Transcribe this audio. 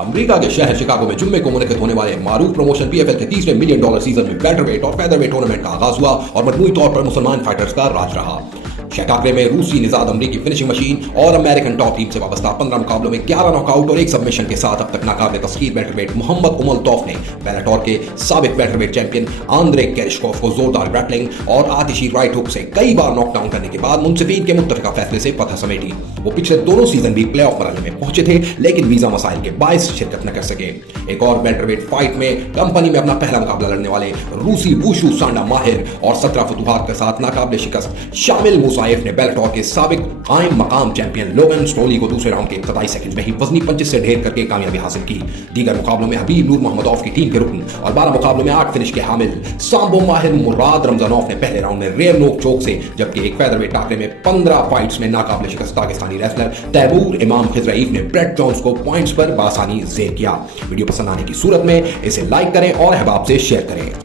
America के शहर Chicago में जुम्मे को मुनक़िद होने वाले मारूफ प्रमोशन पीएफएल के तीसरे $1 मिलियन सीजन में वेल्टरवेट और फेदरवेट टूर्नामेंट का आगाज हुआ और मजमूई तौर पर मुसलमान फाइटर्स का राज रहा। शिकागो में रूसी निजाद अमरीकी फिनिशिंग मशीन और अमेरिकन टॉप टीम से वाबस्ता 15 मुकाबलों में 11 नॉकआउट और 1 सबमिशन के साथ अब तक नाकाबिल तस्खीर वेल्टरवेट मोहम्मद उमलतौफ ने बेलाटोर के साबिक वेल्टरवेट चैंपियन आंद्रे केरिशकोव को जोरदार ग्रैपलिंग और आतिशी राइट हुक से कई बार नॉकडाउन करने के बाद मुंसिफीन के मुत्तफिका फैसले से फतह समेटी। वो पिछले दोनों सीजन भी प्लेऑफ मरहले में पहुंचे थे, लेकिन वीजा मसाइल के बायस शिरकत न कर सके। एक और वेल्टरवेट फाइट में कंपनी में अपना पहला मुकाबला लड़ने वाले रूसी वुशु सांडा माहिर और 17 फतुहात के साथ नाकाबिल शिकस्त शामिल मुसाइफ ने बेलाटोर के साबिक कायम मकाम चैंपियन लोगन स्टोली को दूसरे राउंड के 27 सेकंड में ही वजनी पंचेस से ढेर करके कामयाबी हासिल की। दीगर मुकाबलों में हबीब नूर मोहम्मदौफ की टीम के रुकन और 12 मुकाबलों में 8 फिनिश के हामिल सांबो माहिर मुराद रमजानोफ ने पहले राउंड में रेयर नोक चोक से, जबकि एक फेदरवेट टाकरे में 15 फाइट्स में नाकाबिल शिकस्त पाकिस्तानी रेसलर तैमूर इमाम खिजरईफ ने ब्रेट जॉन्स को पॉइंट्स पर बासानी ज़ेर किया। वीडियो पसंद आने की सूरत में इसे लाइक करें और अहबाब से शेयर करें।